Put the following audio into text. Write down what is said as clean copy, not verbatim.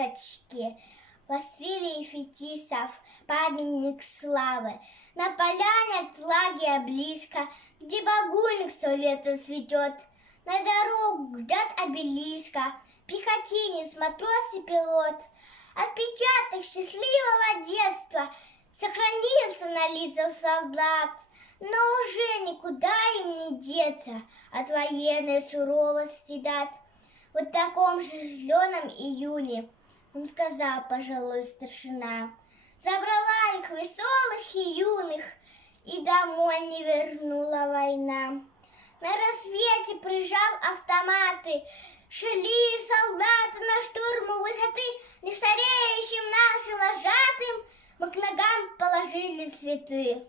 косточки. Василий Фетисов, памятник славы. На поляне от лагеря близко, где багульник 100 лет цветет. На дорогу ждет обелиска, пехотинец, матрос и пилот. Отпечаток счастливого детства сохранился на лицах солдат, но уже никуда им не деться от военной суровости дат. Вот в таком же зеленом июне им сказал пожилой старшина: забрала их веселых и юных, и домой не вернула война. На рассвете, прижав автоматы, шли солдаты на штурм высоты, нестареющим нашим вожатым мы к ногам положили цветы.